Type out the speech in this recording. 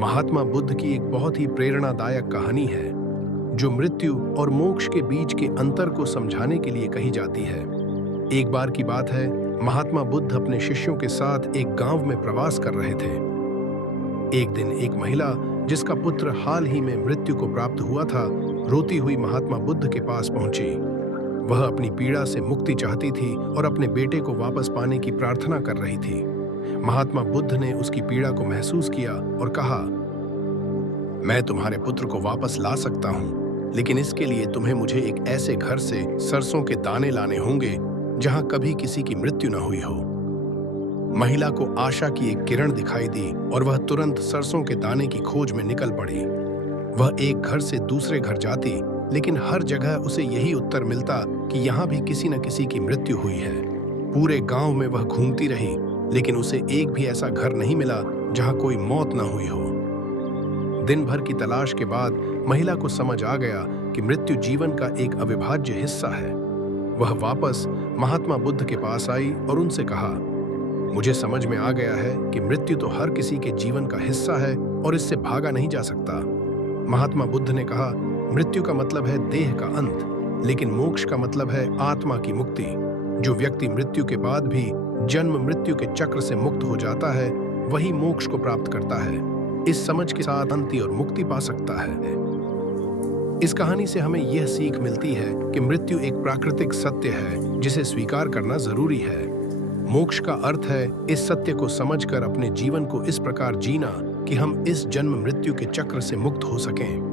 महात्मा बुद्ध की एक बहुत ही प्रेरणादायक कहानी है जो मृत्यु और मोक्ष के बीच के अंतर को समझाने के लिए कही जाती है। एक बार की बात है, महात्मा बुद्ध अपने शिष्यों के साथ एक गांव में प्रवास कर रहे थे। एक दिन एक महिला जिसका पुत्र हाल ही में मृत्यु को प्राप्त हुआ था, रोती हुई महात्मा बुद्ध के पास पहुंची। वह अपनी पीड़ा से मुक्ति चाहती थी और अपने बेटे को वापस पाने की प्रार्थना कर रही थी। महात्मा बुद्ध ने उसकी पीड़ा को महसूस किया और कहा, मैं तुम्हारे पुत्र को वापस ला सकता हूं, लेकिन इसके लिए तुम्हें मुझे एक ऐसे घर से सरसों के दाने लाने होंगे जहां कभी किसी की मृत्यु न हुई हो। महिला को आशा की एक किरण दिखाई दी और वह तुरंत सरसों के दाने की खोज में निकल पड़ी। वह एक घर से दूसरे घर जाती, लेकिन हर जगह उसे यही उत्तर मिलता कि यहाँ भी किसी न किसी की मृत्यु हुई है। पूरे गांव में वह घूमती रही, लेकिन उसे एक भी ऐसा घर नहीं मिला जहां कोई मौत न हुई हो। दिन भर की तलाश के बाद महिला को समझ आ गया कि मृत्यु जीवन का एक अविभाज्य हिस्सा है। वह वापस महात्मा बुद्ध के पास आई और उनसे कहा, मुझे समझ में आ गया है कि मृत्यु तो हर किसी के जीवन का हिस्सा है और इससे भागा नहीं जा सकता। महात्मा बुद्ध ने कहा, मृत्यु का मतलब है देह का अंत, लेकिन मोक्ष का मतलब है आत्मा की मुक्ति। जो व्यक्ति मृत्यु के बाद भी जन्म मृत्यु के चक्र से मुक्त हो जाता है, वही मोक्ष को प्राप्त करता है। इस समझ के साथ शांति और मुक्ति पा सकता है। इस कहानी से हमें यह सीख मिलती है कि मृत्यु एक प्राकृतिक सत्य है जिसे स्वीकार करना जरूरी है। मोक्ष का अर्थ है इस सत्य को समझकर अपने जीवन को इस प्रकार जीना कि हम इस जन्म मृत्यु के चक्र से मुक्त हो सकें।